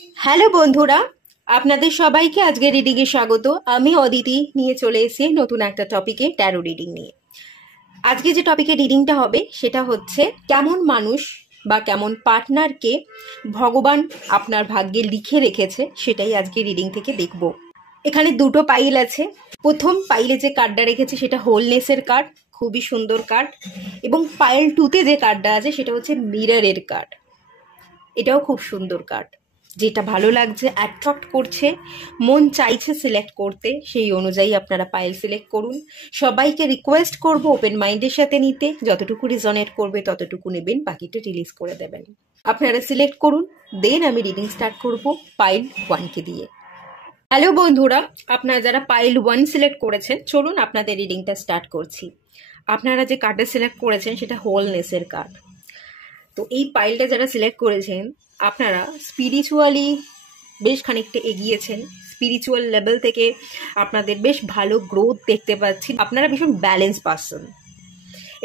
Hello বন্ধুরা, আপনাদের সবাইকে আজকে রিডিংয়ে স্বাগত। আমি অদিতি নিয়ে চলে এসেছি নতুন একটা টপিকে, ট্যারো রিডিং নিয়ে। আজকে যে টপিকে রিডিংটা হবে সেটা হচ্ছে কেমন মানুষ বা কেমন পার্টনারকে ভগবান আপনার ভাগ্যে লিখে রেখেছে, সেটাই আজকে রিডিং থেকে দেখব। এখানে দুটো পাইল আছে। প্রথম পাইলে যে কার্ডটা রেখেছে সেটা হোলনেসের কার্ড, খুবই সুন্দর কার্ড। এবং পাইল টুতে যে কার্ডটা আছে সেটা হচ্ছে মিররের কার্ড। এটাও খুব সুন্দর কার্ড। যেটা ভালো লাগছে, অ্যাট্রাক্ট করছে, মন চাইছে সিলেক্ট করতে, সেই অনুযায়ী আপনারা পাইল সিলেক্ট করুন। সবাইকে রিকোয়েস্ট করব ওপেন মাইন্ডের সাথে নিতে, যতটুকু রিজনেট করবে ততটুকু নেবেন, বাকিটা রিলিজ করে দেবেন। আপনারা সিলেক্ট করুন, দেন আমি রিডিং স্টার্ট করব পাইল 1কে দিয়ে। হ্যালো বন্ধুরা, আপনারা যারা পাইল 1 সিলেক্ট করেছেন, চলুন আপনাদের রিডিংটা স্টার্ট করছি। আপনারা যে কার্ডটা সিলেক্ট করেছেন সেটা হোলনেসের কার্ড। তো এই পাইলটা যারা সিলেক্ট করেছেন, আপনারা স্পিরিচুয়ালি বেশ খানিকটা এগিয়েছেন। স্পিরিচুয়াল লেভেল থেকে আপনাদের বেশ ভালো গ্রোথ দেখতে পাচ্ছি। আপনারা ভীষণ ব্যালেন্স পারসন।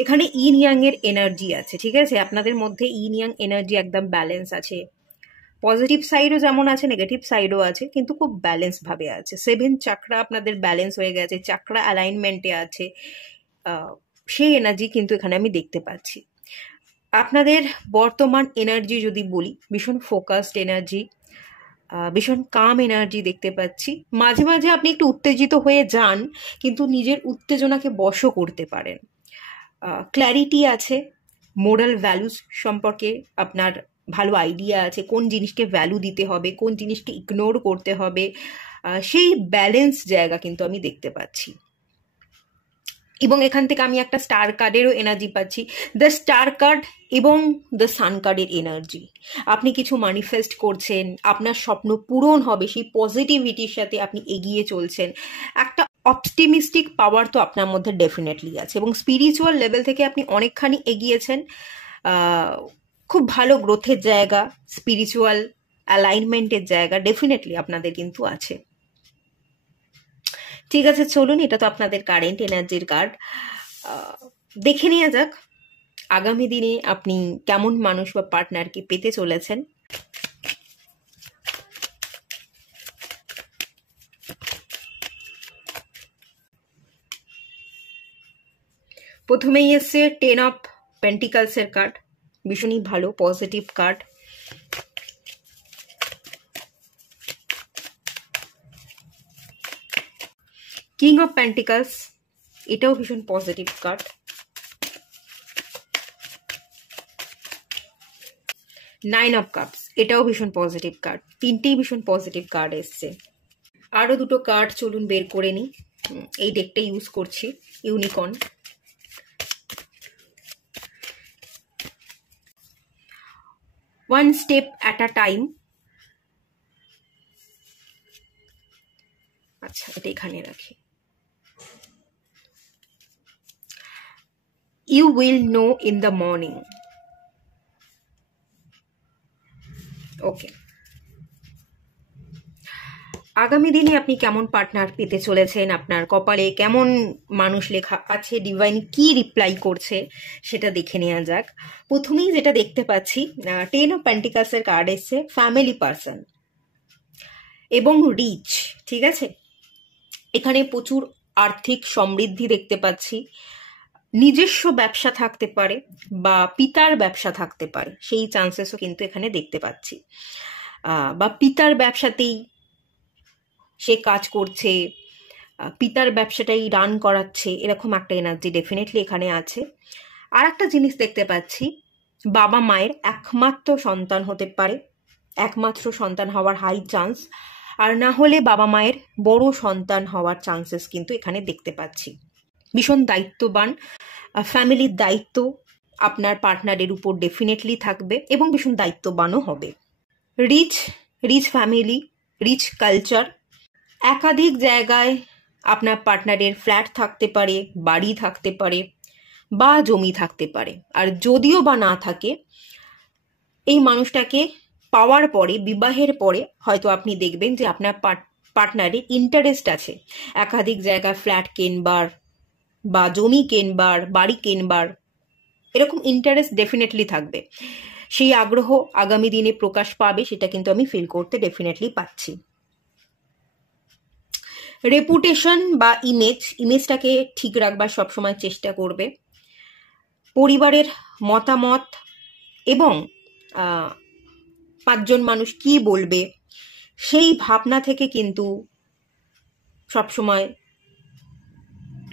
এখানে ইন ইয়াং এর এনার্জি আছে, ঠিক আছে? আপনাদের মধ্যে ইন ইয়াং এনার্জি একদম ব্যালেন্স আছে। পজিটিভ সাইডও যেমন আছে, নেগেটিভ সাইডও আছে, কিন্তু খুব ব্যালেন্স ভাবে আছে। 7 চাকরা আপনাদের ব্যালেন্স হয়ে গেছে, চাকরা অ্যালাইনমেন্টে আছে। সেই এনার্জি কিন্তু এখানে আমি দেখতে পাচ্ছি। আপনাদের বর্তমান এনার্জি যদি বলি, ভীষণ ফোকাসড এনার্জি, ভীষণ কাম এনার্জি দেখতে পাচ্ছি। মাঝে মাঝে আপনি একটু উত্তেজিত হয়ে যান, কিন্তু নিজের উত্তেজনাকে বশও করতে পারেন। ক্ল্যারিটি আছে, মোরাল ভ্যালুস সম্পর্কে আপনার ভালো আইডিয়া আছে, কোন জিনিসকে ভ্যালু দিতে হবে, কোন জিনিসকে ইগনোর করতে হবে, সেই ব্যালেন্স জায়গা কিন্তু আমি দেখতে পাচ্ছি। এবং এখান থেকে আমি একটা স্টার কার্ডেরও এনার্জি পাচ্ছি, দ্য স্টার কার্ড এবং দ্য সান কার্ডের এনার্জি। আপনি কিছু ম্যানিফেস্ট করছেন, আপনার স্বপ্ন পূরণ হবে, সেই পজিটিভিটির সাথে আপনি এগিয়ে চলছেন। একটা অপটিমিস্টিক পাওয়ার তো আপনার মধ্যে ডেফিনেটলি আছে, এবং স্পিরিচুয়াল লেভেল থেকে আপনি অনেকখানি এগিয়েছেন। খুব ভালো গ্রোথের জায়গা, স্পিরিচুয়াল অ্যালাইনমেন্টের জায়গা ডেফিনেটলি আপনাদের কিন্তু আছে। ঠিক আছে, চলুন, এটা তো আপনাদের কারেন্ট এনার্জির কার্ড। দেখে নেওয়া যাক আগামী দিনে আপনি কেমন মানুষ বা পার্টনারকে পেতে চলেছেন। প্রথমেই এসছে 10 অফ পেন্টিকালসের কার্ড, ভীষণই ভালো positive card. King of pentacles, এটাও ভীষণ পজিটিভ কার্ড। 9 অফ কাপস, এটাও ভীষণ পজিটিভ কার্ড। তিনটেই ভীষণ পজিটিভ কার্ড এসছে। আরো দুটো কার্ড চলুন বের করে নিই। এই ডেকটা ইউজ করছি, unicorn. One step at a time. আচ্ছা, এটা এখানে রাখি। You will know in the morning. Okay, আগামী দিনে আপনি কেমন পার্টনার পেতে চলেছেন, আপনার কপালে কেমন মানুষ লেখা আছে, ডিভাইন কি রিপ্লাই করছে সেটা দেখে নেওয়া যাক। প্রথমেই যেটা দেখতে পাচ্ছি, 10 অফ পেন্টিকালসের কার্ড এসছে, ফ্যামিলি পার্সন এবং রিচ। ঠিক আছে, এখানে প্রচুর আর্থিক সমৃদ্ধি দেখতে পাচ্ছি। নিজস্ব ব্যবসা থাকতে পারে বা পিতার ব্যবসা থাকতে পারে, সেই চান্সেসও কিন্তু এখানে দেখতে পাচ্ছি। বা পিতার ব্যবসাতেই সে কাজ করছে, পিতার ব্যবসাটাই রান করাচ্ছে, এরকম একটা এনার্জি ডেফিনেটলি এখানে আছে। আর একটা জিনিস দেখতে পাচ্ছি, বাবা মায়ের একমাত্র সন্তান হতে পারে, একমাত্র সন্তান হওয়ার হাই চান্স। আর না হলে বাবা মায়ের বড় সন্তান হওয়ার চান্সেস কিন্তু এখানে দেখতে পাচ্ছি। ভীষণ দায়িত্ববান, ফ্যামিলির দায়িত্ব আপনার পার্টনারের উপর ডেফিনেটলি থাকবে এবং ভীষণ দায়িত্ববানও হবে। Rich, rich family, rich culture. একাধিক জায়গায় আপনার পার্টনারের ফ্ল্যাট থাকতে পারে, বাড়ি থাকতে পারে বা জমি থাকতে পারে। আর যদিও বা না থাকে, এই মানুষটাকে পাওয়ার পরে, বিবাহের পরে হয়তো আপনি দেখবেন যে আপনার পার্টনারের ইন্টারেস্ট আছে একাধিক জায়গায় ফ্ল্যাট কেনবার বা জমি কেনবার, বাড়ি কেনবার, এরকম ইন্টারেস্ট ডেফিনেটলি থাকবে। সেই আগ্রহ আগামী দিনে প্রকাশ পাবে, সেটা কিন্তু আমি ফিল করতে ডেফিনেটলি পাচ্ছি। রেপুটেশন বা ইমেজটাকে ঠিক রাখবার সবসময় চেষ্টা করবে। পরিবারের মতামত এবং 5জন মানুষ কি বলবে সেই ভাবনা থেকে কিন্তু সবসময়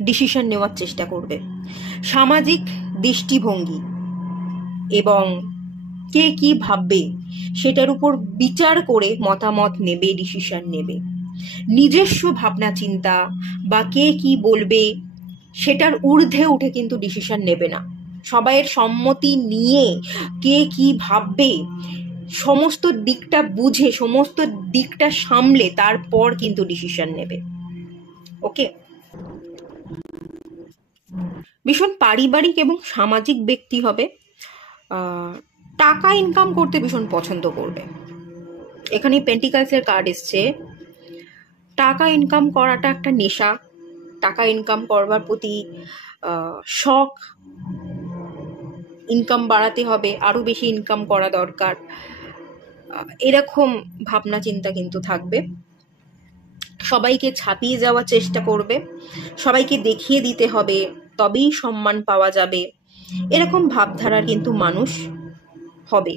ডিসিশন নেওয়ার চেষ্টা করবে। সামাজিক দৃষ্টিভঙ্গি এবং কে কি ভাববে সেটার উপর বিচার করে মতামত নেবে, ডিসিশন নেবে। নিজস্ব ভাবনা চিন্তা বা কে কি বলবে সেটার ঊর্ধ্বে উঠে কিন্তু ডিসিশন নেবে না। সবাইয়ের সম্মতি নিয়ে কে কি ভাববে সমস্ত দিকটা বুঝে, সমস্ত দিকটা সামলে তারপর কিন্তু ডিসিশন নেবে। ওকে, ভীষণ পারিবারিক এবং সামাজিক ব্যক্তি হবে। টাকা ইনকাম করতে ভীষণ পছন্দ করবে। এখানে পেন্টিকালসের কার্ড এসছে। টাকা ইনকাম করাটা একটা নেশা, টাকা ইনকাম করবার প্রতি শখ, ইনকাম বাড়াতে হবে, আরো বেশি ইনকাম করা দরকার, এরকম ভাবনা চিন্তা কিন্তু থাকবে। সবাইকে ছাপিয়ে যাওয়ার চেষ্টা করবে, সবাইকে দেখিয়ে দিতে হবে তবেই সম্মান পাওয়া যাবে, এরকম ভাবধারার কিন্তু মানুষ হবে।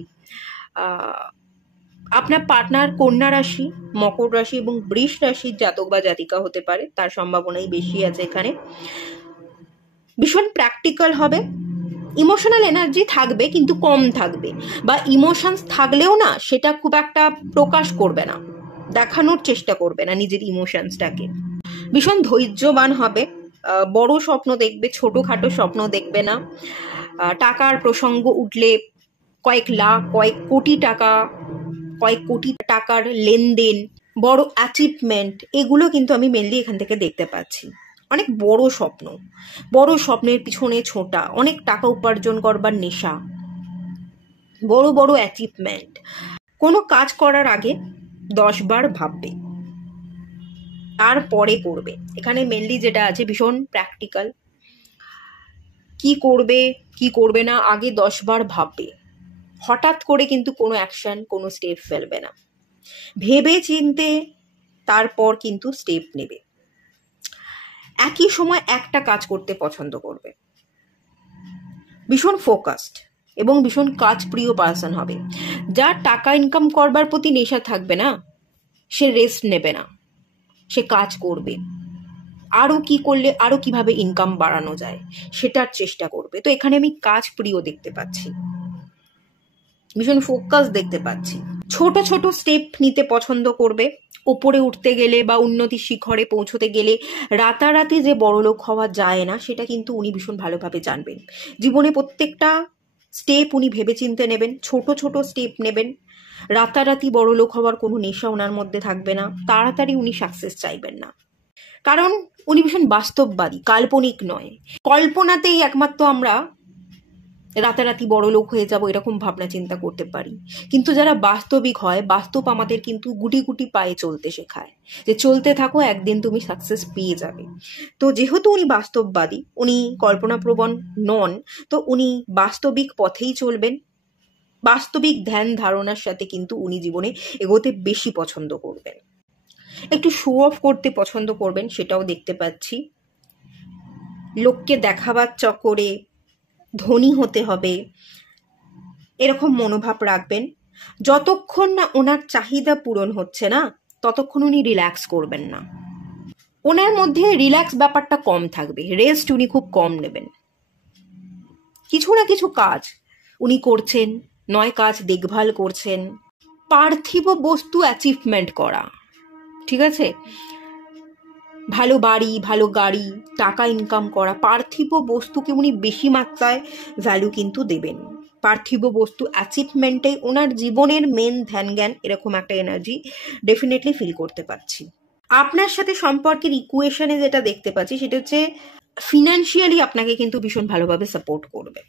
আপনার পার্টনার কন্যা রাশি, মকর রাশি এবং বৃষ রাশির জাতক বা জাতিকা হতে পারে, তার সম্ভাবনাই বেশি আছে এখানে। ভীষণ প্র্যাকটিক্যাল হবে, ইমোশনাল এনার্জি থাকবে কিন্তু কম থাকবে, বা ইমোশনস থাকলেও না সেটা খুব একটা প্রকাশ করবে না, দেখানোর চেষ্টা করবে না নিজের ইমোশনসটাকে। ভীষণ ধৈর্যবান হবে, বড় স্বপ্ন দেখবে, ছোটখাটো স্বপ্ন দেখবে না। টাকার প্রসঙ্গ উঠলে কয়েক লাখ, কয়েক কোটি টাকার লেনদেন, বড় অ্যাচিভমেন্ট, এগুলো কিন্তু আমি মেনলি এখান থেকে দেখতে পাচ্ছি। অনেক বড় স্বপ্ন, বড় স্বপ্নের পিছনে ছোটা, অনেক টাকা উপার্জন করবার নেশা, বড় বড় অ্যাচিভমেন্ট। কোনো কাজ করার আগে 10 বার ভাববে, তারপরে করবে। এখানে মেনলি যেটা আছে ভীষণ প্র্যাকটিক্যাল, কি করবে কি করবে না আগে 10 বার ভাববে। হঠাৎ করে কিন্তু কোনো অ্যাকশন, কোনো স্টেপ ফেলবে না, ভেবে চিনতে তারপর কিন্তু স্টেপ নেবে। একই সময় একটা কাজ করতে পছন্দ করবে, ভীষণ ফোকাসড এবং ভীষণ কাজ প্রিয় পার্সন হবে। যার টাকা ইনকাম করবার প্রতি নেশা থাকবে না, সে রেস্ট নেবে না, সে কাজ করবে, আরো কি করলে আরো কিভাবে ইনকাম বাড়ানো যায় সেটার চেষ্টা করবে। তো এখানে আমি কাজ প্রিয় দেখতে পাচ্ছি, ভীষণ ফোকাস দেখতে পাচ্ছি। ছোট ছোট স্টেপ নিতে পছন্দ করবে। ওপরে উঠতে গেলে বা উন্নতির শিখরে পৌঁছতে গেলে রাতারাতি যে বড়লোক হওয়া যায় না, সেটা কিন্তু উনি ভীষণ ভালোভাবে জানবেন। জীবনে প্রত্যেকটা স্টেপ উনি ভেবেচিন্তে নেবেন, ছোট ছোট স্টেপ নেবেন। রাতারাতি বড়লোক হওয়ার কোনো নেশা ওনার মধ্যে থাকবে না, তাড়াতাড়ি উনি সাকসেস চাইবেন না, কারণ উনি ভীষণ বাস্তববাদী, কাল্পনিক নয়। কল্পনাতেই একমাত্র আমরা রাতারাতি বড় লোক হয়ে যাব এরকম ভাবনা চিন্তা করতে পারি, কিন্তু যারা বাস্তবিক হয়, বাস্তব আমাদের কিন্তু গুটি গুটি পায়ে চলতে শেখায়, যে চলতে থাকো, একদিন তুমি সাকসেস পেয়ে যাবে। তো যেহেতু উনি বাস্তববাদী, উনি কল্পনাপ্রবণ নন, তো উনি বাস্তবিক পথেই চলবেন। বাস্তবিক ধ্যান ধারণার সাথে কিন্তু উনি জীবনে এগোতে বেশি পছন্দ করবেন। একটু শো অফ করতে পছন্দ করবেন, সেটাও দেখতে পাচ্ছি। লোককে দেখাবার চক্করে ধনী হতে হবে এরকম মনোভাব রাখবেন। যতক্ষণ না ওনার চাহিদা পূরণ হচ্ছে না, ততক্ষণ উনি রিল্যাক্স করবেন না। ওনার মধ্যে রিল্যাক্স ব্যাপারটা কম থাকবে, রেস্ট উনি খুব কম নেবেন। কিছু না কিছু কাজ উনি করছেন, নয় কাজ দেখভাল করছেন। পার্থিব বস্তু অ্যাচিভমেন্ট করা, ঠিক আছে, ভালো বাড়ি, ভালো গাড়ি, টাকা ইনকাম করা, পার্থিব বস্তুকে উনি বেশি মাত্রায় ভ্যালু কিন্তু দেবেন। পার্থিব বস্তু অ্যাচিভমেন্টে ওনার জীবনের মেন ধ্যান জ্ঞান, এরকম একটা এনার্জি ডেফিনেটলি ফিল করতে পারছি। আপনার সাথে সম্পর্কের ইকুয়েশনে যেটা দেখতে পাচ্ছি সেটা হচ্ছে ফিনান্সিয়ালি আপনাকে কিন্তু ভীষণ ভালোভাবে সাপোর্ট করবে,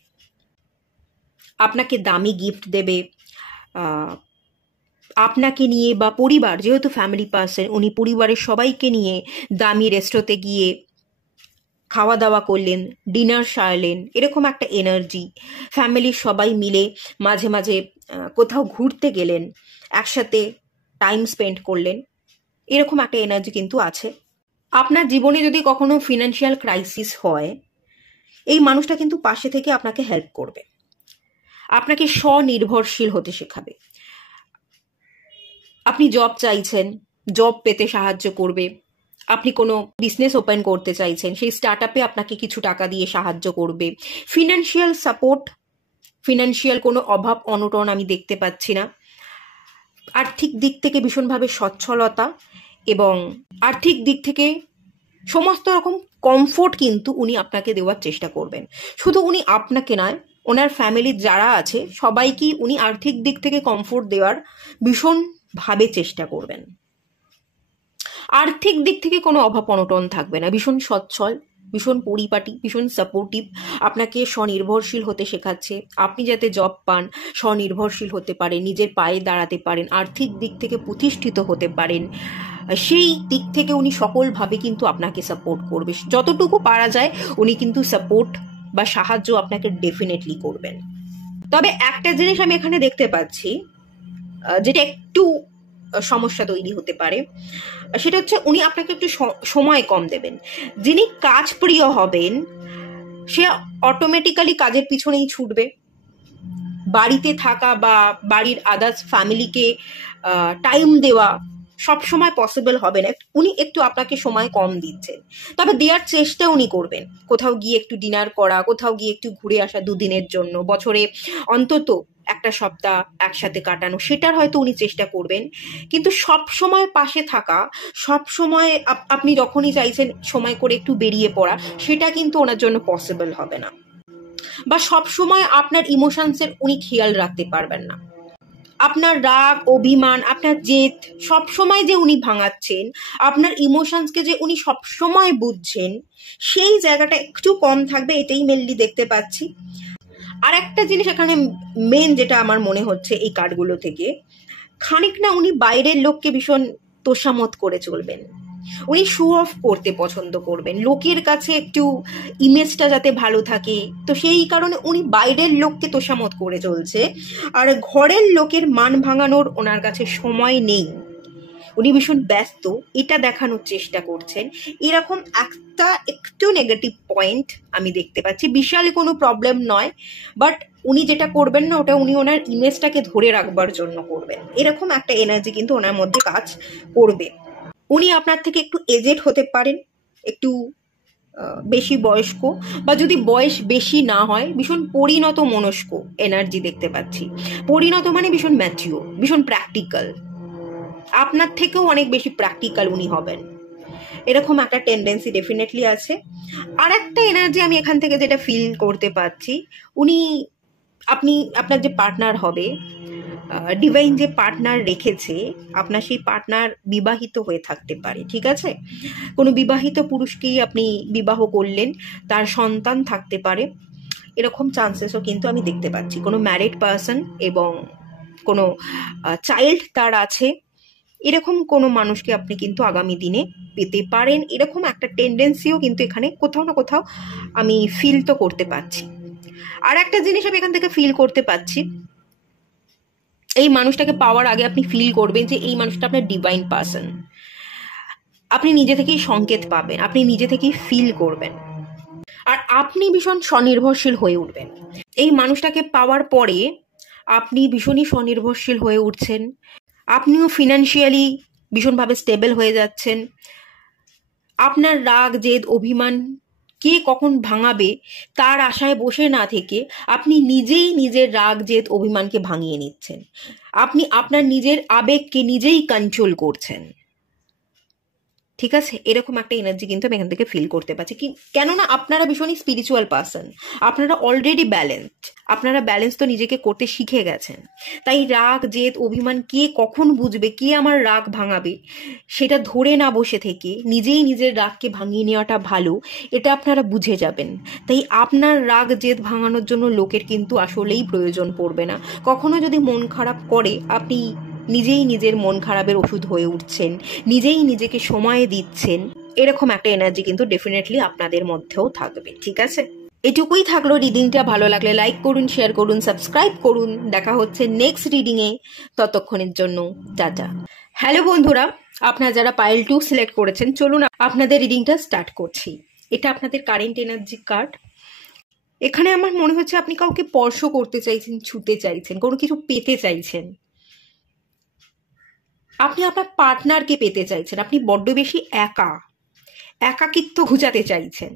আপনাকে দামি গিফট দেবে, আপনাকে নিয়ে বা পরিবার, যেহেতু ফ্যামিলি পার্সন, উনি পরিবারের সবাইকে নিয়ে দামি রেস্টুরেন্টে গিয়ে খাওয়া দাওয়া করলেন, ডিনার সারলেন, এরকম একটা এনার্জি। ফ্যামিলির সবাই মিলে মাঝে মাঝে কোথাও ঘুরতে গেলেন, একসাথে টাইম স্পেন্ড করলেন, এরকম একটা এনার্জি কিন্তু আছে। আপনার জীবনে যদি কখনো ফিনান্সিয়াল ক্রাইসিস হয়, এই মানুষটা কিন্তু পাশে থেকে আপনাকে হেল্প করবে, আপনাকে স্বনির্ভরশীল হতে শেখাবে। আপনি জব চাইছেন, জব পেতে সাহায্য করবে। আপনি কোনো বিজনেস ওপেন করতে চাইছেন, সেই স্টার্ট আপে আপনাকে কিছু টাকা দিয়ে সাহায্য করবে। ফিনান্সিয়াল সাপোর্ট, ফিনান্সিয়াল কোনো অভাব অনটন আমি দেখতে পাচ্ছি না। আর্থিক দিক থেকে ভীষণভাবে সচ্ছলতা এবং আর্থিক দিক থেকে সমস্ত রকম কমফোর্ট কিন্তু উনি আপনাকে দেওয়ার চেষ্টা করবেন। শুধু উনি আপনাকে নয়, ওনার ফ্যামিলির যারা আছে সবাইকেই উনি আর্থিক দিক থেকে কমফোর্ট দেওয়ার ভীষণভাবে চেষ্টা করবেন। আর্থিক দিক থেকে কোনো অভাব অনটন থাকবে না, ভীষণ সচ্ছল, ভীষণ পরিপাটি, ভীষণ সাপোর্টিভ, আপনাকে স্বনির্ভরশীল হতে শেখাচ্ছে। আপনি যাতে জব পান, স্বনির্ভরশীল হতে পারেন, নিজের পায়ে দাঁড়াতে পারেন, আর্থিক দিক থেকে প্রতিষ্ঠিত হতে পারেন, সেই দিক থেকে উনি সকলভাবে কিন্তু আপনাকে সাপোর্ট করবে। যতটুকু পারা যায় উনি কিন্তু সাপোর্ট বা সাহায্য আপনাকে ডেফিনেটলি করবেন। তবে একটা জিনিস আমি এখানে দেখতে পাচ্ছি যেটা একটু সমস্যা তৈরি হতে পারে, সেটা হচ্ছে উনি আপনাকে একটু সময় কম দেবেন। যিনি কাজ প্রিয় হবেন সে অটোমেটিক্যালি কাজের পিছনেই ছুটবে। বাড়িতে থাকা বা বাড়ির আদার্স ফ্যামিলিকে টাইম দেওয়া সবসময় পসিবল হবে না, উনি একটু আপনাকে সময় কম দিচ্ছেন। তবে দেওয়ার চেষ্টা উনি করবেন, কোথাও গিয়ে একটু ডিনার করা, কোথাও গিয়ে একটু ঘুরে আসা, দুদিনের জন্য, বছরে অন্তত একটা সপ্তাহ একসাথে কাটানো, সেটার হয়তো উনি চেষ্টা করবেন। কিন্তু সব সময় পাশে থাকা, সব সময় আপনি যখনই চাইছেন সময় করে একটু বেরিয়ে পড়া, সেটা কিন্তু ওনার জন্য পসিবল হবে না। বা সব সময় আপনার ইমোশনসের উনি খেয়াল রাখতে পারবেন না। আপনার রাগ, অভিমান, আপনার জেদ সবসময় যে উনি ভাঙাচ্ছেন, আপনার ইমোশনসকে যে উনি সবসময় বুঝছেন, সেই জায়গাটা একটু কম থাকবে, এটাই মেনলি দেখতে পাচ্ছি। আর একটা জিনিস এখানে মেন যেটা আমার মনে হচ্ছে এই কার্ডগুলো থেকে, খানিক না উনি বাইরের লোককে ভীষণ তোষামত করে চলবেন। উনি শো অফ করতে পছন্দ করবেন, লোকের কাছে একটু ইমেজটা যাতে ভালো থাকে, তো সেই কারণে উনি বাইরের লোককে তোষামত করে চলছে। আর ঘরের লোকের মান ভাঙানোর ওনার কাছে সময় নেই, উনি ভীষণ ব্যস্ত, এটা দেখানোর চেষ্টা করছেন। এরকম একটা একটু নেগেটিভ পয়েন্ট আমি দেখতে পাচ্ছি। বিশাল কোনো প্রবলেম নয়, বাট উনি যেটা করবেন না ওটা উনি ওনার ইমেজটাকে ধরে রাখবার জন্য করবেন, এরকম একটা এনার্জি কিন্তু ওনার মধ্যে কাজ করবে। উনি আপনার থেকে একটু এজেড হতে পারেন, একটু বেশি বয়স্ক, বা যদি বয়স বেশি না হয় ভীষণ পরিণত মনস্ক এনার্জি দেখতে পাচ্ছি। পরিণত মানে ভীষণ ম্যাচিওর, ভীষণ প্র্যাকটিক্যাল, আপনার থেকেও অনেক বেশি প্র্যাকটিক্যাল উনি হবেন, এরকম একটা টেন্ডেন্সি ডেফিনেটলি আছে। আর একটা এনার্জি আমি এখান থেকে যেটা ফিল করতে পারছি, উনি আপনার যে পার্টনার হবে, ডিভাইন যে পার্টনার রেখেছে, আপনার সেই পার্টনার বিবাহিত হয়ে থাকতে পারে, ঠিক আছে? কোনো বিবাহিত পুরুষকেই আপনি বিবাহ করলেন, তার সন্তান থাকতে পারে, এরকম চান্সেসও কিন্তু আমি দেখতে পাচ্ছি। কোনো ম্যারিড পার্সন এবং কোনো চাইল্ড তার আছে, এরকম কোনো মানুষকে আপনি কিন্তু আগামী দিনে পেতে পারেন, এরকম একটা টেন্ডেন্সিও কিন্তু এখানে কোথাও না কোথাও আমি ফিল তো করতে পারছি। আর একটা জিনিস আমি এখান থেকে ফিল করতে পারছি, এই মানুষটাকে পাওয়ার আগে আপনি ফিল করবেন যে এই মানুষটা আপনার ডিভাইন পার্সন। আপনি নিজে থেকেই সংকেত পাবেন, আপনি নিজে থেকেই ফিল করবেন, আর আপনি ভীষণ স্বনির্ভরশীল হয়ে উঠবেন। এই মানুষটাকে পাওয়ার পরে আপনি ভীষণই স্বনির্ভরশীল হয়ে উঠছেন, আপনিও ফিনান্সিয়ালি ভীষণভাবে স্টেবল হয়ে যাচ্ছেন। আপনার রাগ, জেদ, অভিমান কে কখন ভাঙাবে তার আশায় বসে না থেকে আপনি নিজেই নিজের রাগ, জেদ, অভিমানকে ভাঙিয়ে নিচ্ছেন। আপনি আপনার নিজের আবেগকে নিজেই কন্ট্রোল করছেন, ঠিক আছে? এরকম একটা এনার্জি কিন্তু আমি এখান থেকে ফিল করতে পারছি। কেননা আপনারা ভীষণই স্পিরিচুয়াল পার্সন, আপনারা অলরেডি ব্যালেন্সড, আপনারা ব্যালেন্স তো নিজেকে করতে শিখে গেছেন। তাই রাগ, জেদ, অভিমান কে কখন বুঝবে, কে আমার রাগ ভাঙাবে, সেটা ধরে না বসে থেকে নিজেই নিজের রাগকে ভাঙিয়ে নেওয়াটা ভালো, এটা আপনারা বুঝে যাবেন। তাই আপনার রাগ, জেদ ভাঙানোর জন্য লোকের কিন্তু আসলেই প্রয়োজন পড়বে না। কখনো যদি মন খারাপ করে, আপনি নিজেই নিজের মন খারাপের ওষুধ হয়ে উঠছেন, নিজেই নিজেকে সময় দিচ্ছেন, এরকম একটা এনার্জি কিন্তু ডেফিনেটলি আপনাদের মধ্যেও থাকবে। ঠিক আছে, এটুকুই থাকলো। রিডিংটা ভালো লাগলে লাইক করুন, শেয়ার করুন, সাবস্ক্রাইব করুন। দেখা হচ্ছে নেক্সট রিডিংয়ে, ততক্ষণের জন্য টাটা। হ্যালো বন্ধুরা, আপনারা যারা পাইল 2 সিলেক্ট করেছেন, চলুন আপনাদের রিডিংটা স্টার্ট করছি। এটা আপনাদের কারেন্ট এনার্জি কার্ড। এখানে আমার মনে হচ্ছে আপনি কাউকে স্পর্শ করতে চাইছেন, ছুতে চাইছেন, কোনো কিছু পেতে চাইছেন। আপনি আপনার পার্টনারকে পেতে চাইছেন। আপনি বড্ড বেশি একাকিত্ব ঘুচাতে চাইছেন।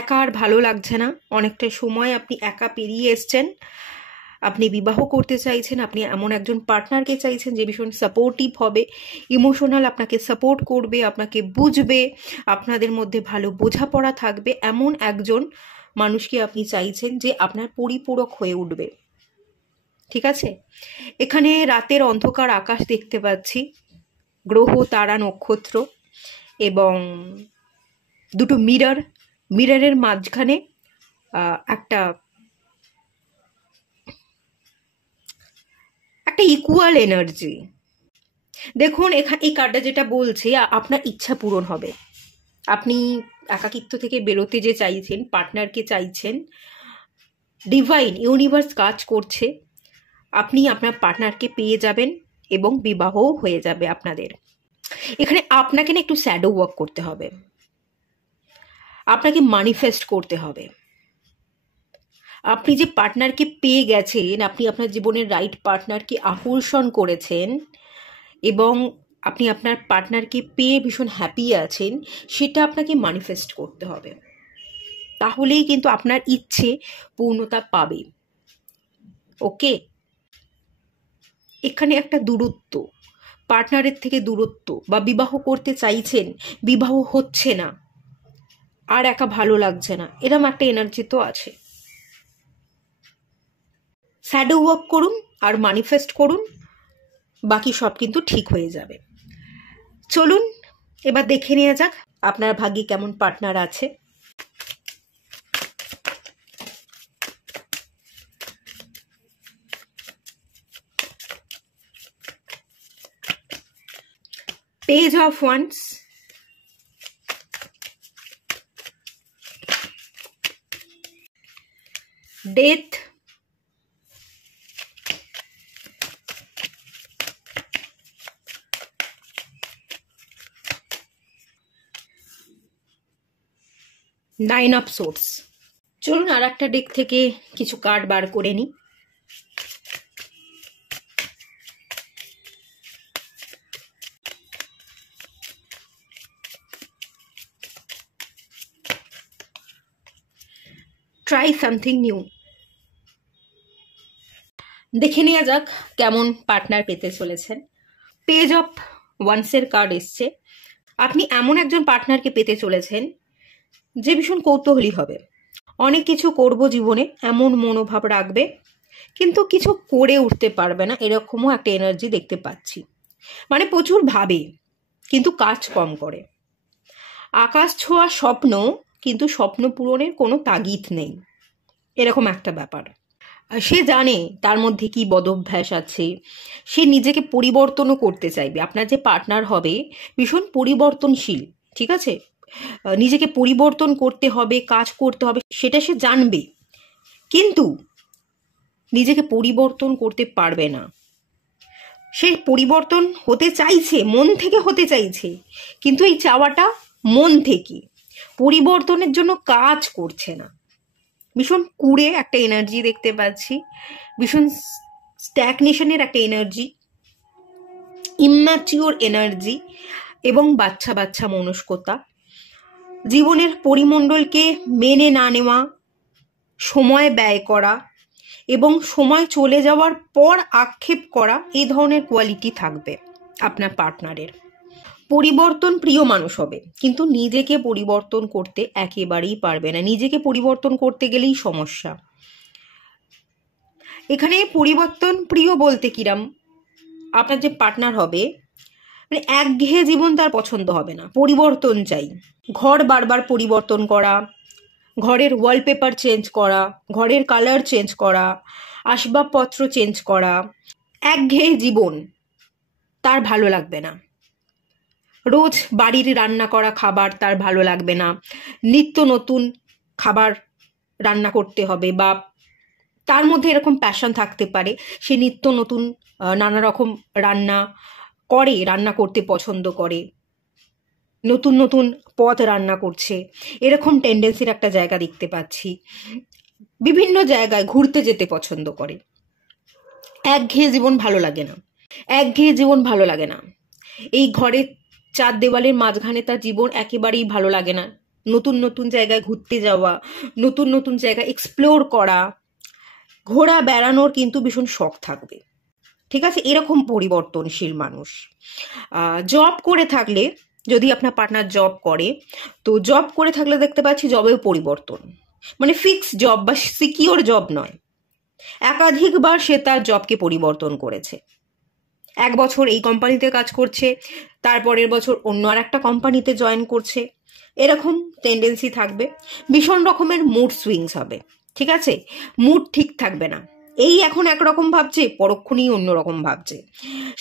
একা আর ভালো লাগছে না, অনেকটা সময় আপনি একা পেরিয়ে এসছেন। আপনি বিবাহ করতে চাইছেন। আপনি এমন একজন পার্টনারকে চাইছেন যে ভীষণ সাপোর্টিভ হবে, ইমোশনাল, আপনাকে সাপোর্ট করবে, আপনাকে বুঝবে, আপনাদের মধ্যে ভালো বোঝাপড়া থাকবে। এমন একজন মানুষকে আপনি চাইছেন যে আপনার পরিপূরক হয়ে উঠবে। ঠিক আছে, এখানে রাতের অন্ধকার আকাশ দেখতে পাচ্ছি, গ্রহ, তারা, নক্ষত্র এবং দুটো মিররের মাঝখানে একটা ইকুয়াল এনার্জি। দেখুন এই কার্ডটা যেটা বলছে, আপনার ইচ্ছা পূরণ হবে। আপনি একাকিত্ব থেকে বেরোতে যে চাইছেন, পার্টনারকে চাইছেন, ডিভাইন ইউনিভার্স কাজ করছে। আপনি আপনার পার্টনারকে পেয়ে যাবেন এবং বিবাহও হয়ে যাবে আপনাদের। এখানে আপনাকে না একটু শ্যাডো ওয়ার্ক করতে হবে, আপনাকে ম্যানিফেস্ট করতে হবে। আপনি যে পার্টনারকে পেয়ে গেছেন, আপনি আপনার জীবনের রাইট পার্টনারকে আকর্ষণ করেছেন এবং আপনি আপনার পার্টনারকে পেয়ে ভীষণ হ্যাপি আছেন, সেটা আপনাকে ম্যানিফেস্ট করতে হবে। তাহলেই কিন্তু আপনার ইচ্ছে পূর্ণতা পাবে। ওকে, এখানে একটা দূরত্ব, পার্টনারের থেকে দূরত্ব, বা বিবাহ করতে চাইছেন, বিবাহ হচ্ছে না, আর একা ভালো লাগছে না, এরকম একটা এনার্জি তো আছে। শ্যাডো ওয়ার্ক করুন আর ম্যানিফেস্ট করুন, বাকি সব কিন্তু ঠিক হয়ে যাবে। চলুন এবার দেখে নেওয়া যাক আপনার ভাগ্যে কেমন পার্টনার আছে। Page of wands, death, nine of swords. চলুন আর একটা ডেক থেকে কিছু কার্ড বার করে নিই। Try something new. দেখে নেওয়া যাক কেমন পার্টনার পেতে চলেছেন। পেজ অফ ওয়ান্সের কার্ড এসছে। আপনি এমন একজন পার্টনারকে পেতে চলেছেন যে ভীষণ কৌতূহলী হবে, অনেক কিছু করব জীবনে এমন মনোভাব রাখবে, কিন্তু কিছু করে উঠতে পারবে না, এরকমও একটা এনার্জি দেখতে পাচ্ছি। মানে প্রচুর ভাবে কিন্তু কাজ কম করে। আকাশ ছোঁয়া স্বপ্ন, কিন্তু স্বপ্ন পূরণের কোনো তাগিদ নেই, এরকম একটা ব্যাপার। সে জানে তার মধ্যে কি বদভ্যাস আছে, সে নিজেকে পরিবর্তনও করতে চাইবে। আপনার যে পার্টনার হবে ভীষণ পরিবর্তনশীল। ঠিক আছে, নিজেকে পরিবর্তন করতে হবে, কাজ করতে হবে, সেটা সে জানবে, কিন্তু নিজেকে পরিবর্তন করতে পারবে না। সে পরিবর্তন হতে চাইছে, মন থেকে হতে চাইছে, কিন্তু এই চাওয়াটা মন থেকে, পরিবর্তনের জন্য কাজ করছে না। ভীষণ কুড়ে একটা এনার্জি দেখতে পাচ্ছি, ভীষণ স্ট্যাগনেশনের একটা এনার্জি, ইম্যাচিওর এনার্জি এবং বাচ্চা বাচ্চা মনস্কতা, জীবনের পরিমণ্ডলকে মেনে না নেওয়া, সময় ব্যয় করা এবং সময় চলে যাওয়ার পর আক্ষেপ করা, এই ধরনের কোয়ালিটি থাকবে আপনার পার্টনারের। পরিবর্তন প্রিয় মানুষ হবে, কিন্তু নিজেকে পরিবর্তন করতে একেবারেই পারবে না। নিজেকে পরিবর্তন করতে গেলেই সমস্যা। এখানে পরিবর্তন প্রিয় বলতে কিরাম, আপনার যে পার্টনার হবে মানে একঘেয়ে জীবন তার পছন্দ হবে না, পরিবর্তন চাই। ঘর বারবার পরিবর্তন করা, ঘরের ওয়ালপেপার চেঞ্জ করা, ঘরের কালার চেঞ্জ করা, আসবাবপত্র চেঞ্জ করা, একঘেয়ে জীবন তার ভালো লাগবে না। রোজ বাড়ির রান্না করা খাবার তার ভালো লাগবে না, নিত্য নতুন খাবার রান্না করতে হবে, বা তার মধ্যে এরকম প্যাশন থাকতে পারে সে নিত্য নতুন নানা রকম রান্না করতে পছন্দ করে, নতুন নতুন পদ রান্না করছে, এরকম টেন্ডেন্সির একটা জায়গা দেখতে পাচ্ছি। বিভিন্ন জায়গায় ঘুরতে যেতে পছন্দ করে। একঘেয়ে জীবন ভালো লাগে না। এই ঘরের চার দেওয়ালের মাঝখানে তার জীবন একেবারেই ভালো লাগে না। নতুন নতুন জায়গায় ঘুরতে যাওয়া, নতুন নতুন জায়গা এক্সপ্লোর করা, ঘোরা বেড়ানোর কিন্তু ভীষণ শখ থাকবে। ঠিক আছে, এরকম পরিবর্তনশীল মানুষ। জব করে থাকলে, যদি আপনার পার্টনার জব করে, তো জব করে থাকলে দেখতে পাচ্ছি জবেও পরিবর্তন, মানে ফিক্স জব বা সিকিওর জব নয়, একাধিকবার সে তার জবকে পরিবর্তন করেছে। 1 বছর এই কোম্পানিতে কাজ করছে, তারপরের বছর অন্য আর একটা কোম্পানিতে জয়েন করছে, এরকম টেন্ডেন্সি থাকবে। ভীষণ রকমের মুড সুইংস হবে। ঠিক আছে, মুড ঠিক থাকবে না। এই এখন একরকম ভাবছে, পরক্ষণেই অন্যরকম ভাবছে।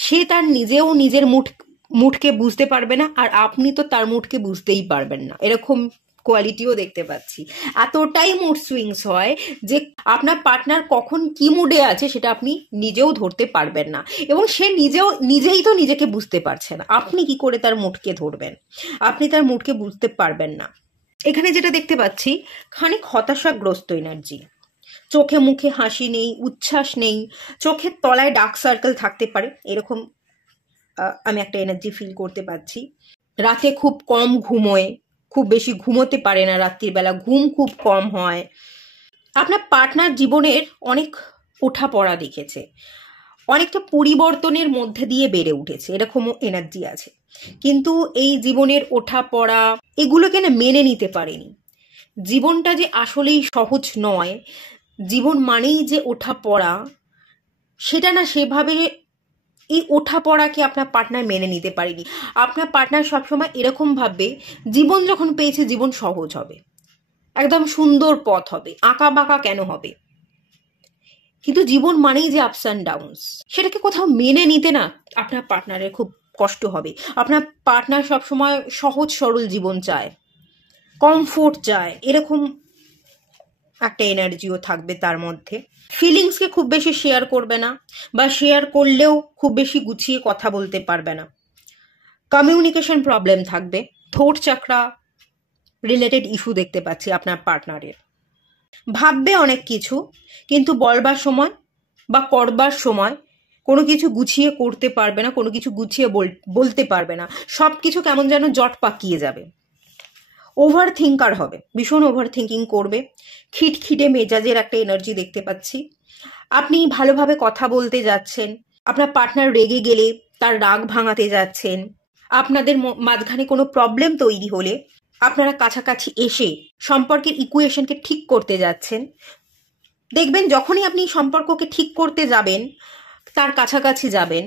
সে তার নিজেও নিজের মুডকে বুঝতে পারবে না, আর আপনি তো তার মুডকে বুঝতেই পারবেন না, এরকম কোয়ালিটিও দেখতে পাচ্ছি। এতটাই মুড সুইংস হয় যে আপনার পার্টনার কখন কি মুডে আছে সেটা আপনি নিজেও ধরতে পারবেন না, এবং সে নিজেই তো নিজেকে বুঝতে পারছে না। আপনি কি করে তার মুডকে ধরবেন? আপনি তার মুডকে বুঝতে পারবেন না। এখানে যেটা দেখতে পাচ্ছি, খানিক হতাশাগ্রস্ত এনার্জি, চোখে মুখে হাসি নেই, উচ্ছ্বাস নেই, চোখের তলায় ডার্ক সার্কেল থাকতে পারে, এরকম আমি একটা এনার্জি ফিল করতে পারছি। রাতে খুব কম ঘুমোয়, খুব বেশি ঘুমোতে পারে না, রাত্রির বেলা ঘুম খুব কম হয়। আপনার পার্টনার জীবনের অনেক ওঠাপড়া দেখেছে, অনেকটা পরিবর্তনের মধ্যে দিয়ে বেড়ে উঠেছে, এরকমও এনার্জি আছে। কিন্তু এই জীবনের ওঠাপড়া এগুলোকে না মেনে নিতে পারেনি। জীবনটা যে আসলেই সহজ নয়, জীবন মানেই যে ওঠাপড়া, সেটা না সেভাবে এই ওঠাপড়াকে আপনার পার্টনার মেনে নিতে পারেনি। আপনার পার্টনার সবসময় এরকম ভাববে, জীবন যখন পেয়েছে জীবন সহজ হবে, একদম সুন্দর পথ হবে, আঁকা বাঁকা কেন হবে? কিন্তু জীবন মানেই যে আপস অ্যান্ড ডাউনস, সেটাকে কোথাও মেনে নিতে না আপনার পার্টনারের খুব কষ্ট হবে। আপনার পার্টনার সবসময় সহজ সরল জীবন চায়, কমফোর্ট চায়, এরকম একটা এনার্জিও থাকবে তার মধ্যে। ফিলিংসকে খুব বেশি শেয়ার করবে না, বা শেয়ার করলেও খুব বেশি গুছিয়ে কথা বলতে পারবে না। কমিউনিকেশন প্রবলেম থাকবে, থ্রোট চাকরা রিলেটেড ইস্যু দেখতে পাচ্ছি আপনার পার্টনারের। ভাববে অনেক কিছু, কিন্তু বলবার সময় বা করবার সময় কোনো কিছু গুছিয়ে করতে পারবে না, কোনো কিছু গুছিয়ে বলতে পারবে না, সব কিছু কেমন যেন জট পাকিয়ে যাবে। ওভার থিঙ্কার হবে, ভীষণ ওভার থিঙ্কিং করবে, খিটখিটে মেজাজের একটা এনার্জি দেখতে পাচ্ছি। আপনি ভালোভাবে কথা বলতে যাচ্ছেন, আপনার পার্টনার রেগে গেলে তার রাগ ভাঙাতে যাচ্ছেন, আপনাদের মাঝখানে কোনো প্রবলেম তৈরি হলে আপনারা কাছাকাছি এসে সম্পর্কের ইকুয়েশনকে ঠিক করতে যাচ্ছেন। দেখবেন যখনই আপনি সম্পর্ককে ঠিক করতে যাবেন, তার কাছাকাছি যাবেন,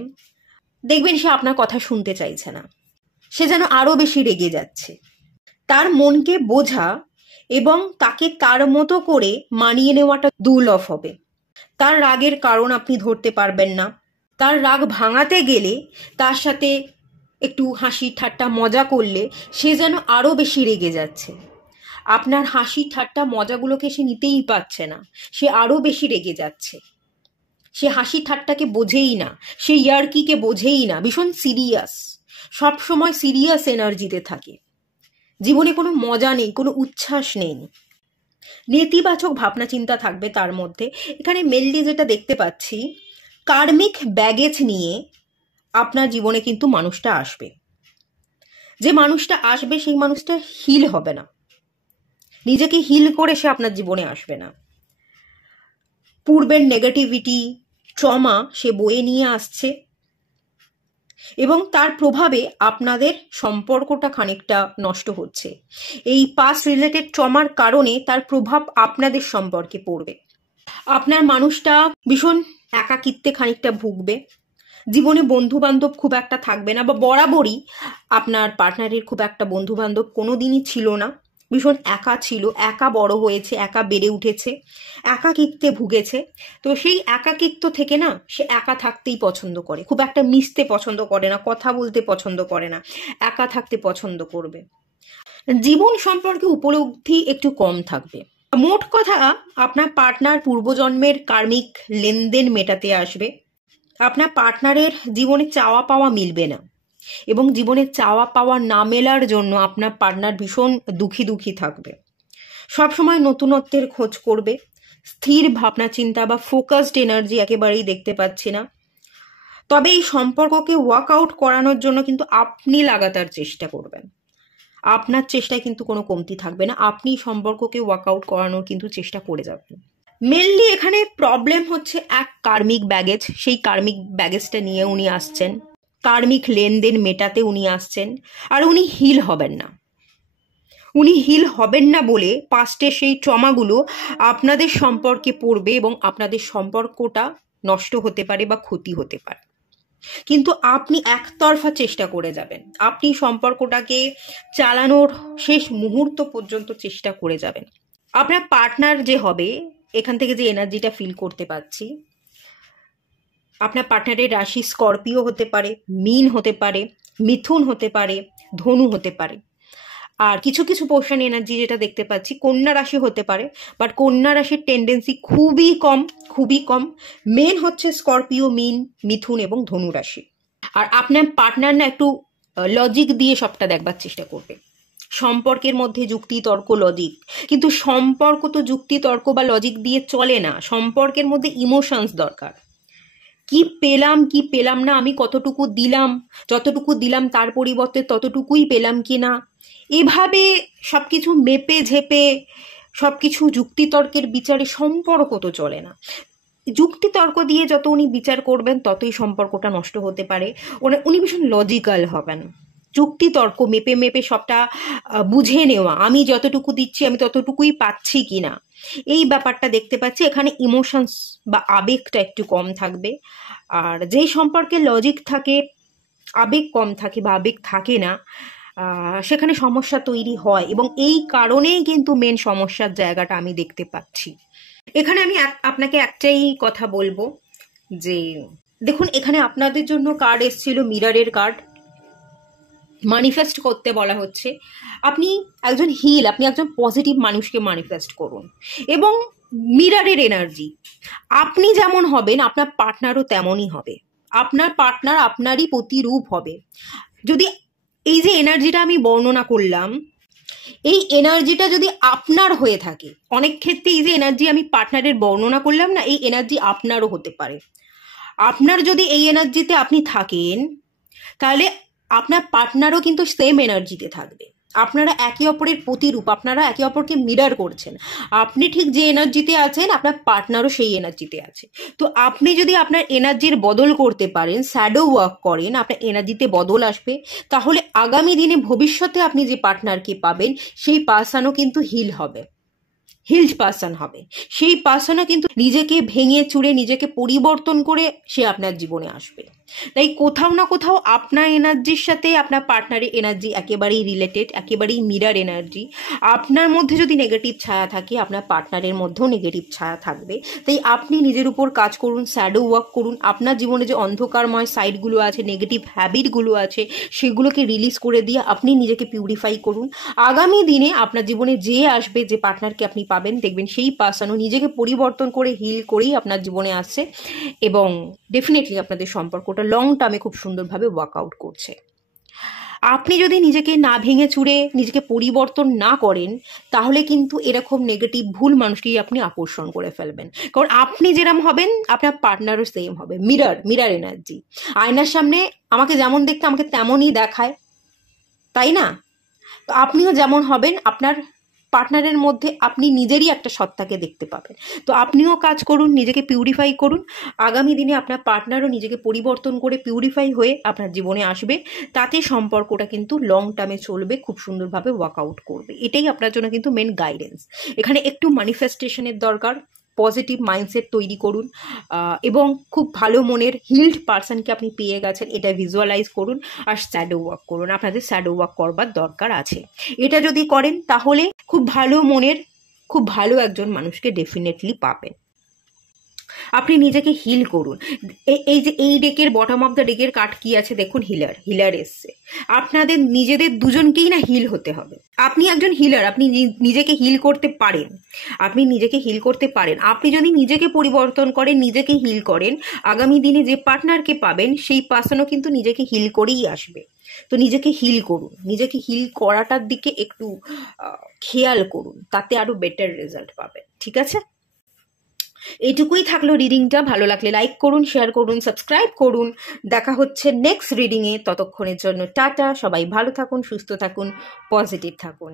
দেখবেন সে আপনার কথা শুনতে চাইছে না, সে যেন আরো বেশি রেগে যাচ্ছে। তার মনকে বোঝা এবং তাকে তার মতো করে মানিয়ে নেওয়াটা দুর্লভ হবে। তার রাগের কারণ আপনি ধরতে পারবেন না। তার রাগ ভাঙাতে গেলে তার সাথে একটু হাসি ঠাট্টা মজা করলে সে যেন আরো বেশি রেগে যাচ্ছে। আপনার হাসি ঠাট্টা মজাগুলোকে সে নিতেই পারছে না, সে আরো বেশি রেগে যাচ্ছে। সে হাসি ঠাট্টাকে বোঝেই না, সে ইয়ার্কিকে বোঝেই না, ভীষণ সিরিয়াস, সবসময় সিরিয়াস এনার্জিতে থাকে। জীবনে কোনো মজা নেই, কোনো উচ্ছ্বাস নেই, নেতিবাচক ভাবনা চিন্তা থাকবে তার মধ্যে। এখানে মেনলি যেটা দেখতে পাচ্ছি, কার্মিক ব্যাগেজ নিয়ে আপনার জীবনে কিন্তু মানুষটা আসবে। যে মানুষটা আসবে সেই মানুষটা হিল হবে না, নিজেকে হিল করে সে আপনার জীবনে আসবে না। পূর্বের নেগেটিভিটি, ট্রমা সে বয়ে নিয়ে আসছে, এবং তার প্রভাবে আপনাদের সম্পর্কটা খানিকটা নষ্ট হচ্ছে। এই পাস্ট রিলেটেড ট্রমার কারণে তার প্রভাব আপনাদের সম্পর্কে পড়বে। আপনার মানুষটা ভীষণ একাকিত্বে খানিকটা ভুগবে। জীবনে বন্ধু বান্ধব খুব একটা থাকবে না, বা বরাবরই আপনার পার্টনারের খুব একটা বন্ধু বান্ধব কোনোদিনই ছিল না। ভীষণ একা ছিল, একা বড় হয়েছে, একা বেড়ে উঠেছে, একাকিত্বে ভুগেছে। তো সেই একাকিত্ব থেকে না সে একা থাকতেই পছন্দ করে, খুব একটা মিশতে পছন্দ করে না, কথা বলতে পছন্দ করে না, একা থাকতে পছন্দ করবে। জীবন সম্পর্কে উপলব্ধি একটু কম থাকবে। মোট কথা, আপনার পার্টনার পূর্বজন্মের কার্মিক লেনদেন মেটাতে আসবে। আপনার পার্টনারের জীবনে চাওয়া পাওয়া মিলবে না, এবং জীবনে চাওয়া পাওয়া না মেলার জন্য আপনার পার্টনার ভীষণ দুঃখী থাকবে। সবসময় নতুনত্বের খোঁজ করবে। স্থির ভাবনা চিন্তা বা ফোকাসড এনার্জি একেবারেই দেখতে পাচ্ছি না। তবে এই সম্পর্ককে ওয়ার্কআউট করানোর জন্য কিন্তু আপনি লাগাতার চেষ্টা করবেন। আপনার চেষ্টায় কিন্তু কোনো কমতি থাকবে না, আপনি সম্পর্ককে ওয়ার্কআউট করানোর কিন্তু চেষ্টা করে যাবেন। মেনলি এখানে প্রবলেম হচ্ছে এক কার্মিক ব্যাগেজ। সেই কার্মিক ব্যাগেজটা নিয়ে উনি আসছেন, কার্মিক লেনদেন মেটাতে উনি আসছেন, আর উনি হিল হবেন না। উনি হিল হবেন না বলে পাস্টে সেই ট্রমাগুলো আপনাদের সম্পর্কে পড়বে এবং আপনাদের সম্পর্কটা নষ্ট হতে পারে বা ক্ষতি হতে পারে। কিন্তু আপনি একতরফা চেষ্টা করে যাবেন, আপনি সম্পর্কটাকে চালানোর শেষ মুহূর্ত পর্যন্ত চেষ্টা করে যাবেন। আপনার পার্টনার যে হবে, এখান থেকে যে এনার্জিটা ফিল করতে পাচ্ছি, আপনার পার্টনারের রাশি স্করপিও হতে পারে, মীন হতে পারে, মিথুন হতে পারে, ধনু হতে পারে। আর কিছু কিছু পোর্শন এনার্জি যেটা দেখতে পাচ্ছি কন্যা রাশি হতে পারে, বাট কন্যা রাশির টেন্ডেন্সি খুবই কম। মেন হচ্ছে স্করপিও, মীন, মিথুন এবং ধনু রাশি। আর আপনার পার্টনার না একটু লজিক দিয়ে সবটা দেখবার চেষ্টা করবে। সম্পর্কের মধ্যে যুক্তি তর্ক লজিক, কিন্তু সম্পর্ক তো যুক্তি তর্ক বা লজিক দিয়ে চলে না। সম্পর্কের মধ্যে ইমোশনস দরকার। কি পেলাম না, আমি কতটুকু দিলাম, যতটুকু দিলাম তার পরিবর্তে ততটুকুই পেলাম কি না, এভাবে সবকিছু মেপে ঝেপে সবকিছু যুক্তিতর্কের বিচারে সম্পর্ক তো চলে না। যুক্তিতর্ক দিয়ে যত উনি বিচার করবেন ততই সম্পর্কটা নষ্ট হতে পারে। উনি ভীষণ লজিক্যাল হবেন। যুক্তিতর্ক মেপে সবটা বুঝে নেওয়া, আমি যতটুকু দিচ্ছি আমি ততটুকুই পাচ্ছি কিনা, এই ব্যাপারটা দেখতে পাচ্ছি। এখানে ইমোশনস বা আবেগটা একটু কম থাকবে। আর যেই সম্পর্কে লজিক থাকে, আবেগ কম থাকে বা আবেগ থাকে না, সেখানে সমস্যা তৈরি হয়, এবং এই কারণেই কিন্তু মেন সমস্যার জায়গাটা আমি দেখতে পাচ্ছি। এখানে আমি আপনাকে একটাই কথা বলবো যে দেখুন, এখানে আপনাদের জন্য কার্ড এসেছিল, মিররের কার্ড। ম্যানিফেস্ট করতে বলা হচ্ছে। আপনি একজন হিল, আপনি একজন পজিটিভ মানুষকে ম্যানিফেস্ট করুন, এবং মিররের এনার্জি, আপনি যেমন হবেন আপনার পার্টনারও তেমনই হবে। আপনার পার্টনার আপনারই প্রতিরূপ হবে। যদি এই যে এনার্জিটা আমি বর্ণনা করলাম, এই এনার্জিটা যদি আপনার হয়ে থাকে, অনেক ক্ষেত্রে এই যে এনার্জি আমি পার্টনারের বর্ণনা করলাম না, এই এনার্জি আপনারও হতে পারে। আপনার যদি এই এনার্জিতে আপনি থাকেন, তাহলে আপনার পার্টনারও কিন্তু সেম এনার্জিতে থাকবে। আপনারা একে অপরের প্রতিরূপ, আপনারা একে অপরকে মিরর করছেন। আপনি ঠিক যে এনার্জিতে আছেন আপনার পার্টনারও সেই এনার্জিতে আছে। তো আপনি যদি আপনার এনার্জির বদল করতে পারেন, শ্যাডো ওয়ার্ক করেন, আপনার এনার্জিতে বদল আসবে। তাহলে আগামী দিনে ভবিষ্যতে আপনি যে পার্টনারকে পাবেন সেই পার্সনও কিন্তু হিলড পার্সন হবে। সেই পার্সনও কিন্তু নিজেকে ভেঙে চুরে, নিজেকে পরিবর্তন করে সে আপনার জীবনে আসবে। তাই কোথাও না কোথাও আপনার এনার্জির সাথে আপনার পার্টনারের এনার্জি একেবারেই রিলেটেড, একেবারেই মিরর এনার্জি। আপনার মধ্যে যদি নেগেটিভ ছায়া থাকে, আপনার পার্টনারের মধ্যেও নেগেটিভ ছায়া থাকবে। তাই আপনি নিজের উপর কাজ করুন, শ্যাডো ওয়ার্ক করুন। আপনার জীবনে যে অন্ধকারময় সাইডগুলো আছে, নেগেটিভ হ্যাবিটগুলো আছে, সেগুলোকে রিলিজ করে দিয়ে আপনি নিজেকে পিউরিফাই করুন। আগামী দিনে আপনার জীবনে যে আসবে, যে পার্টনারকে আপনি পাবেন, দেখবেন সেই পার্সনও নিজেকে পরিবর্তন করে হিল করেই আপনার জীবনে আসছে, এবং ডেফিনেটলি আপনাদের সম্পর্কটা লং টার্মে খুব সুন্দরভাবে ওয়ার্কআউট করছে। আপনি যদি নিজেকে না ভেঙে চুরে নিজেকে পরিবর্তন না করেন, তাহলে কিন্তু এরকম নেগেটিভ ভুল মানুষকেই আপনি আকর্ষণ করে ফেলবেন। কারণ আপনি যেরকম হবেন আপনার পার্টনারও সেম হবে। Mirror energy. আয়নার সামনে আমাকে যেমন দেখতে আমাকে তেমনই দেখায়, তাই না? তো আপনিও যেমন হবেন, আপনার পার্টনারের মধ্যে আপনি নিজেরই একটা সত্তাকে দেখতে পাবেন। তো আপনিও কাজ করুন, নিজেকে পিউরিফাই করুন। আগামী দিনে আপনার পার্টনারও নিজেকে পরিবর্তন করে পিউরিফাই হয়ে আপনার জীবনে আসবে। তাতে সম্পর্কটা কিন্তু লং টার্মে চলবে, খুব সুন্দরভাবে ওয়ার্কআউট করবে। এটাই আপনার জন্য কিন্তু মেন গাইডেন্স। এখানে একটু ম্যানিফেস্টেশনের দরকার, পজিটিভ মাইন্ডসেট তৈরি করুন এবং খুব ভালো মনের হিল্ড পার্সনকে আপনি পেয়ে গেছেন এটা ভিজুয়ালাইজ করুন আর শ্যাডো ওয়ার্ক করুন। আপনাদের শ্যাডো ওয়ার্ক করবার দরকার আছে। এটা যদি করেন তাহলে খুব ভালো মনের খুব ভালো একজন মানুষকে ডেফিনেটলি পাবেন। আপনি নিজেকে হিল করুন। এই যে এই ডেকের বটম অফ দ্য ডেকের কার্ড কি আছে দেখুন, হিলার এসছে। আপনাদের নিজেদের দুজনকেই না হিল হতে হবে। আপনি একজন হিলার, আপনি নিজেকে হিল করতে পারেন, আপনি নিজেকে হিল করতে পারেন। আপনি যদি নিজেকে পরিবর্তন করেন, নিজেকে হিল করেন, আগামী দিনে যে পার্টনারকে পাবেন সেই পার্সনও কিন্তু নিজেকে হিল করেই আসবে। তো নিজেকে হিল করুন, নিজেকে হিল করাটার দিকে একটু খেয়াল করুন, তাতে আরো বেটার রেজাল্ট পাবেন। ঠিক আছে, এইটুকুই থাকলো রিডিংটা। ভালো লাগলে লাইক করুন, শেয়ার করুন, সাবস্ক্রাইব করুন। দেখা হচ্ছে নেক্সট রিডিংয়ে। ততক্ষণের জন্য টাটা। সবাই ভালো থাকুন, সুস্থ থাকুন, পজিটিভ থাকুন।